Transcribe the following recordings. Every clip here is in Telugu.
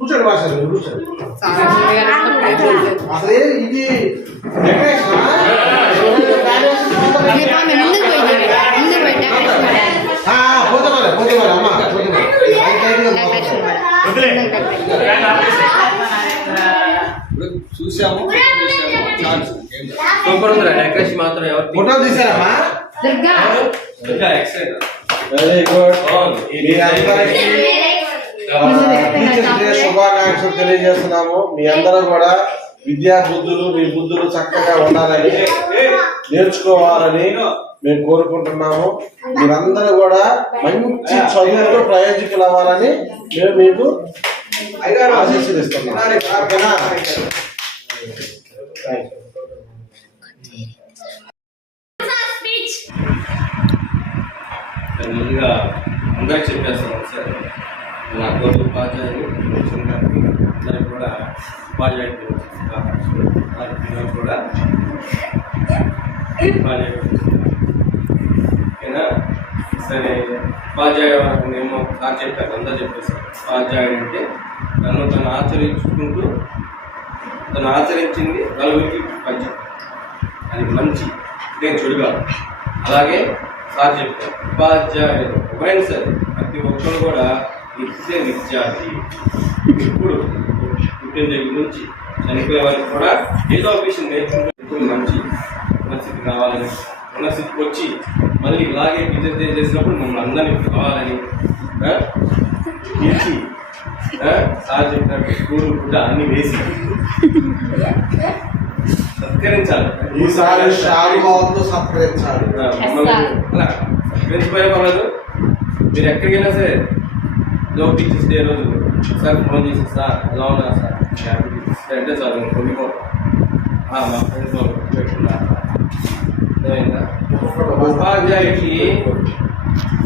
కూర్చోండి మాస్టర్ కూర్చోండి. అసలు ఇది పోతే అమ్మ చూసాము డెకరేషన్ మాత్రం ఫోటో తీసారమ్మా. Very good. శుభాకాంక్షలు తెలియజేస్తున్నాము. మీ అందరూ కూడా విద్యా బుద్ధులు మీ బుద్ధులు చక్కగా ఉండాలని నేర్చుకోవాలని మేము కోరుకుంటున్నాము. మీరందరూ కూడా మంచి చదువుతో ప్రయోజకులు అవ్వాలని మేము మీకు ఆశీస్సులిస్తున్నాం. ముందుగా అందరికి చెప్పేస్తున్నాం సార్, నా కోర్టు ఉపాధ్యాయులు అందరికి కూడా ఉపాధ్యాయులు కూడా ఓకేనా. సరే, ఉపాధ్యాయుడు నేను నాకు చెప్పాను, అంతా చెప్పేసాను. ఉపాధ్యాయుడు అంటే తను ఆచరించుకుంటూ తను ఆచరించింది నలుగురికి పంచం, అది మంచి, నేను చెడుగా. అలాగే సార్ చెప్పారు, ఉపాధ్యాయులు ఎవరైనా సరే ప్రతి ఒక్కరు కూడా నిత్య విద్యార్థి. ఇప్పుడు పుట్టిన దగ్గర నుంచి చనిపోయే వరకు కూడా ఏదో ఒక విషయం నేర్చుకుంటూ మంచి ఉన్నస్థితి కావాలని, ఉన్నస్థితికి వచ్చి మళ్ళీ ఇలాగే విద్య చేసినప్పుడు మమ్మల్ని అందరినీ కావాలని తీర్చి సార్ చెప్పినట్టు స్కూల్ కూడా అన్ని వేసి సత్కరించాలి. ఈసారి సత్కరించాలి. సత్కరించిపోయే పర్లేదు, మీరు ఎక్కడికైనా సరే జోక్ టీచర్స్ డే రోజు సార్ ఫోన్ చేసి సార్ ఎలా ఉన్నారు సార్ అంటే సార్ నేను కొనిపోతాను మా ఫ్రెండ్స్ వాళ్ళు పెట్టుకున్నారు. అర్థమైందా? ఉపాధ్యాయుడికి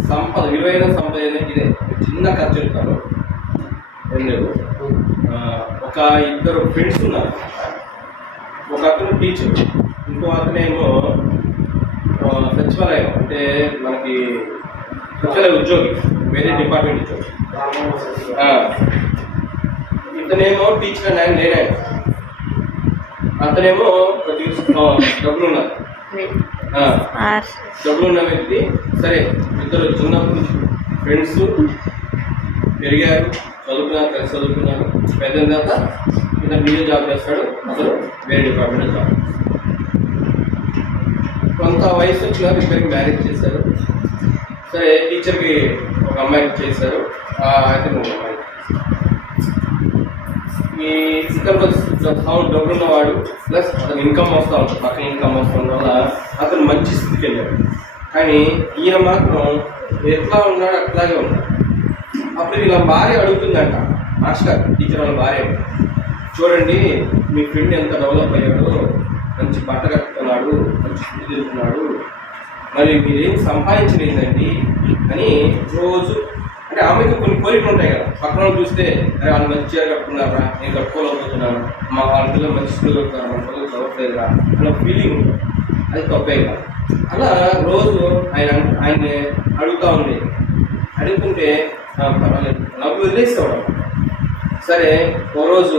సంపద, విలువైన సంపద ఇదే. చిన్న ఖర్చు చెప్తారు. ఏం లేదు, ఒక ఇద్దరు ఫ్రెండ్స్ ఉన్నారు. ఒక అతను టీచర్, ఇంకో అతనేమో సచివాలయం, అంటే మనకి సచివాలయ ఉద్యోగి, వేరే డిపార్ట్మెంట్ ఉద్యోగి. ఇతనేమో టీచర్ అని ఆయన లేనే, అతనేమో డబ్బులున్న వ్యక్తి. సరే, ఇద్దరు చిన్నప్పటి నుంచి ఫ్రెండ్స్ పెరిగారు, చదువుకున్నారు, కలిసి చదువుకున్నారు. పెద్ద తర్వాత ఇతను మీరే జాబ్ చేస్తాడు, అతను వేరే డిపార్ట్మెంట్లో జాబ్. కొంత వయసు వచ్చినారు, ఇద్దరికి మ్యారేజ్ చేశారు. సరే, టీచర్కి ఒక అమ్మాయికి చేశారు, అతను ఒక అమ్మాయి. ఈ ఇతను డబ్బులు ఉన్నవాడు, ప్లస్ అతను ఇన్కమ్ వస్తూ ఉంటుంది, పక్కన ఇన్కమ్ వస్తుండడం వల్ల అతను మంచి స్థితికి వెళ్ళాడు. కానీ ఈయన మాత్రం ఎట్లా ఉన్నాడు అట్లాగే ఉన్నాడు. అప్పుడు వీళ్ళ భార్య అడుగుతుందంట, మాస్టర్ టీచర్ వాళ్ళ భార్య, చూడండి మీ ఫ్రెండ్ ఎంత డెవలప్ అయ్యాడు, మంచి బట్ట కట్టుకున్నాడు, మంచి ఫుడ్ తింటున్నాడు, మరి మీరేం సంపాదించలేదండి అని రోజు. అంటే ఆమెకు కొన్ని కోరికలు ఉంటాయి కదా, పక్కన చూస్తే అరే వాళ్ళు మంచి చీర కట్టుకున్నారా, నేను కట్టుకోలేకపోతున్నాను, మా వాళ్ళ పిల్లలు మంచి స్కూల్ కట్టుకున్నారు, మన పిల్లలు చదవట్లేదురా అన్న ఫీలింగ్ ఉంటుంది. అది తప్పే కాదు. అలా రోజు ఆయన్ని అడుగుతూ ఉంది. అడుగుతుంటే పర్వాలేదు నవ్వు వదిలేస్తాడు. సరే, ఓ రోజు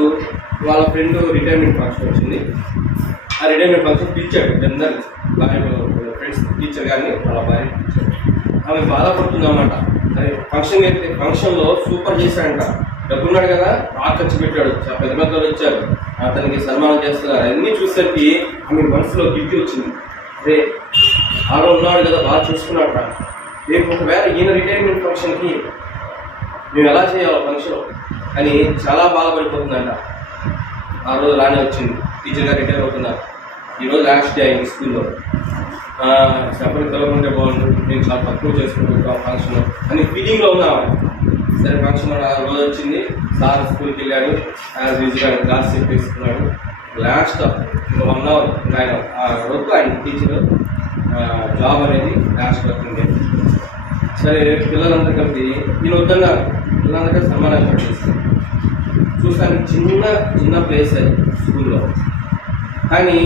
వాళ్ళ ఫ్రెండ్ రిటైర్మెంట్ ఫంక్షన్ వచ్చింది. ఆ రిటైర్మెంట్ ఫంక్షన్ పిలిచాడు అందరు ఫ్రెండ్స్, టీచర్ గారిని వాళ్ళ భార్య పిలిచాడు. ఆమె బాధపడుతుందన్నమాట. అదే ఫంక్షన్లో సూపర్ చేశాడంట, డబ్బున్నాడు కదా, బాగా ఖర్చు పెట్టాడు, పెద్ద పెద్దలు వచ్చారు, అతనికి సన్మానం చేస్తున్నారు. అన్నీ చూసేసరికి ఆమె మనసులో గిల్టీ వచ్చింది. అదే ఆలో ఉన్నాడు కదా, బాగా చూసుకున్నాడు. రేపు ఒకవేళ ఈయన రిటైర్మెంట్ ఫంక్షన్కి మేము ఎలా చేయాలి ఫంక్షన్ అని చాలా బాధపడిపోతుందంట. ఆ రోజు రాని వచ్చింది, టీచర్ గారు రిటైర్ అవుతున్నారు, ఈరోజు లాస్ట్ డే అయింది స్కూల్లో. చెప్పని కలవకుంటే బాగుండు, నేను చాలా తక్కువ చేసుకుంటున్నాను ఫంక్షన్ అని ఫీలింగ్లో ఉన్నాను. సరే ఫంక్షన్ ఆ రోజు వచ్చింది, సార్ స్కూల్కి వెళ్ళాడు, యాజ్ యూజువల్ క్లాస్ చెప్పేసుకున్నాడు. లాస్ట్ 1 hour ఆయన ఆ రోజు ఆయన టీచర్ జాబ్ అనేది లాస్ట్ వస్తుంది. సరే పిల్లలందరూ కలిపి నేను వద్దన్నారు, పిల్లలందరికీ సన్మానం పెట్టేస్తాను. చూస్తాను చిన్న ప్లేస్ అది స్కూల్లో, కానీ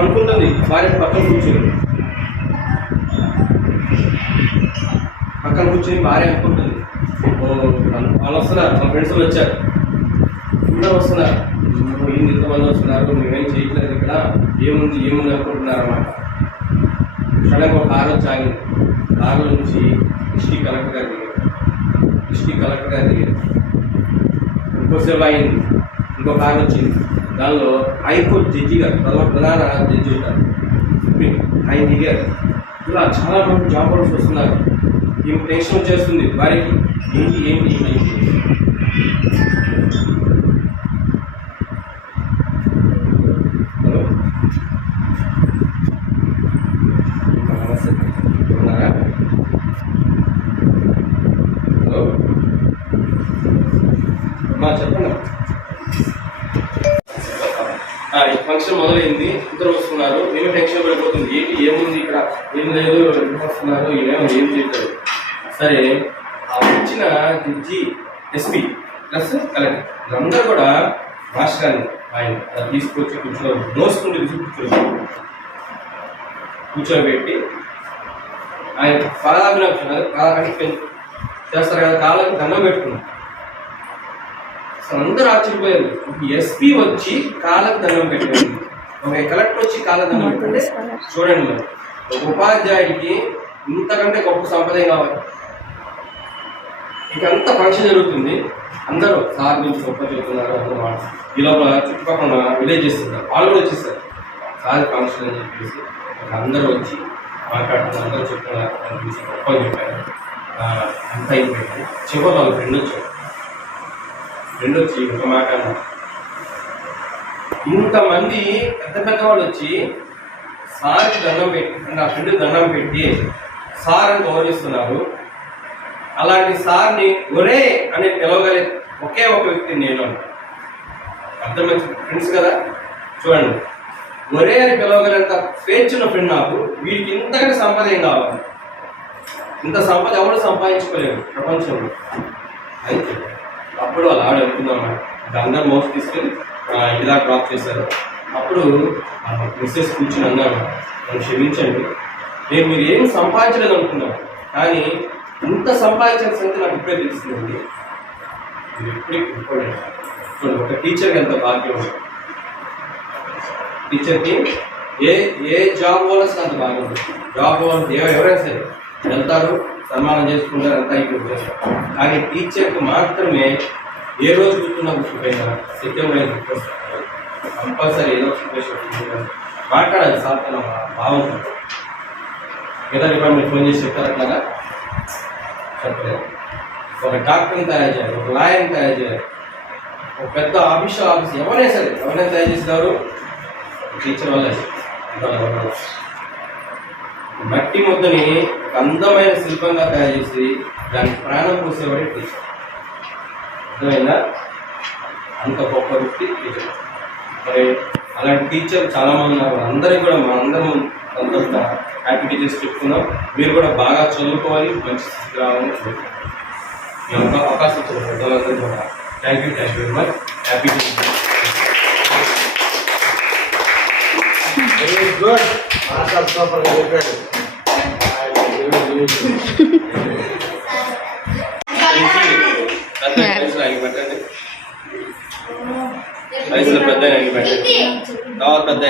అనుకుంటుంది భార్య పక్కన కూర్చొని భార్య అనుకుంటుంది, వాళ్ళు వస్తున్నారు, మా ఫ్రెండ్స్ వచ్చారు, అందరూ వస్తున్నారు, ఇంతమంది వస్తున్నారు, మేమేం చేయట్లేదు ఇక్కడ, ఏముంది అనుకుంటున్నారన్నమాట. సడన్గా ఒక కారు వచ్చి ఆగింది. కారు నుంచి డిస్ట్రిక్ట్ కలెక్టర్ గారు దిగారు. ఇంకోసేపు అయింది, ఇంకో కారు వచ్చింది, దానిలో హైకోర్టు జడ్జి గారు, ప్రధాన జడ్జి ఉంటారు, ఆయన దిగారు. ఇలా చాలా మంది జాబ్ హోల్డర్స్ వస్తున్నారు. ఈమె టెన్షన్ వచ్చేస్తుంది వారికి, ఏంటి హలో ఉన్నారా? హలో చెప్పండి. ఈ ఫంక్షన్ మొదలైంది, ఇద్దరు వస్తున్నారు, నేను టెన్షన్ పడిపోతుంది, ఏముంది ఇక్కడ, ఏం లేదు, వస్తున్నారు, ఏం చేయలేదు. సరే ఆ వచ్చిన జడ్జి, ఎస్పీ ప్లస్ కలెక్టర్ అందరూ కూడా మాస్టర్ని ఆయన తీసుకొచ్చి కూర్చోబెట్టి ఆయన పాదాభినక్షం చేస్తారు కదా, కాళ్ళకి దండం పెట్టుకున్నారు. అందరూ ఆశ్చర్యపోయారు. ఎస్పీ వచ్చి కాళ్ళకి దండం పెట్టారు, ఒక కలెక్టర్ వచ్చి కాళ్ళకి దండం పెట్టండి. చూడండి, మరి ఒక ఉపాధ్యాయుడికి ఇంతకంటే గొప్ప సంపదే కావాలి. ఇక అంత ఫంక్షన్ జరుగుతుంది, అందరూ సార్ గురించి గొప్ప చెబుతున్నారు. అందరూ ఈ లోపల చుట్టుపక్కల విలేజెస్ ఉన్నారు, వాళ్ళు కూడా వచ్చేస్తారు సార్ ఫంక్షన్ అని చెప్పేసి. అందరూ వచ్చి మాట్లాడుతున్నారు, అందరూ చెప్తున్నారు, దాని గురించి గొప్పగా చెప్పారు. అంతా అయిపోయింది. చివరి వాళ్ళు ఫ్రెండ్ వచ్చి ఒక మాట అన్నారు. ఇంతమంది పెద్ద వాళ్ళు వచ్చి సార్కి దండం పెట్టి, అంటే ఆ ఫ్రెండ్కి దండం పెట్టి సార్ అని గౌరవిస్తున్నారు. అలాంటి సార్ని ఒరే అని పిలవగలే ఒకే ఒక వ్యక్తి నేను. అర్థమైంది ఫ్రెండ్స్ కదా, చూడండి, ఒరే అని పిలవగలంత స్వేచ్ఛన ఫ్రెండ్ నాకు. వీడికి ఇంతకంటే సంపద ఏం కావాలి? ఇంత సంపద ఎవరు సంపాదించుకోలేరు ప్రపంచంలో. అయితే అప్పుడు వాళ్ళు ఆవిడ అనుకుందామా, అందరు మౌత్ తీసుకొని ఇలా డ్రాప్ చేశారు. అప్పుడు మిస్సెస్ కూర్చుని అన్నాను, నన్ను క్షమించండి, నేను మీరు ఏం సంపాదించలేదు అనుకున్నాను, కానీ ఇంత సంపాదించిన సంగతి నాకు ఇప్పుడే తెలుస్తుందండి. ఇది ఎప్పుడే ఇంపార్టెంట్. ఒక టీచర్కి ఎంత భాగ్యం ఉంది. టీచర్కి ఏ జాబ్ ఓనర్స్ అంత భాగ్యం ఉంది. జాబ్ ఓనర్స్ ఎవరైనా సరే వెళ్తారు, సన్మానం చేసుకుంటారు, అంతా ఇప్పుడు చేస్తారు. కానీ టీచర్కి మాత్రమే ఏ రోజు గుర్తున్నా గుర్తుపోయినా సత్యమైన గుర్తొస్తారు. కంపల్సరీ ఏదో సిచ్యువేషన్ మాట్లాడాలి, సార్ బాగుంటుంది. ఏదో డిపార్ట్మెంట్ ఫోన్ చేసి చెప్తారు, అట్లాగా చెప్పలేదు. ఒక డాక్టర్ని తయారు చేయాలి, ఒక లాయర్ని తయారు చేయాలి, ఒక పెద్ద ఆఫీస్ ఎవరైనా సరే ఎవరైనా తయారు చేస్తారు, టీచర్ వల్ల. మట్టి ముద్దని ఒక అందమైన శిల్పంగా తయారు చేసి దానికి ప్రాణం పోసేవాడే టీచర్. అర్థమైందా? అంత గొప్ప వ్యక్తి టీచర్. మరి అలాంటి టీచర్ చాలా మంది ఉన్నారు. అందరికీ కూడా మనందరం సంతోషంగా హ్యాపీ టీచర్స్ చెప్పుకున్నాం. మీరు కూడా బాగా చదువుకోవాలి, మంచి స్థితికి రావాలని మేము అవకాశం ఇచ్చిన పెద్దలందరూ కూడా thank you very much. Happy teacher. Very good. Master సూపర్గా చెప్పాడు. వయసులో పెద్ద పెట్టండి, తర్వాత పెద్ద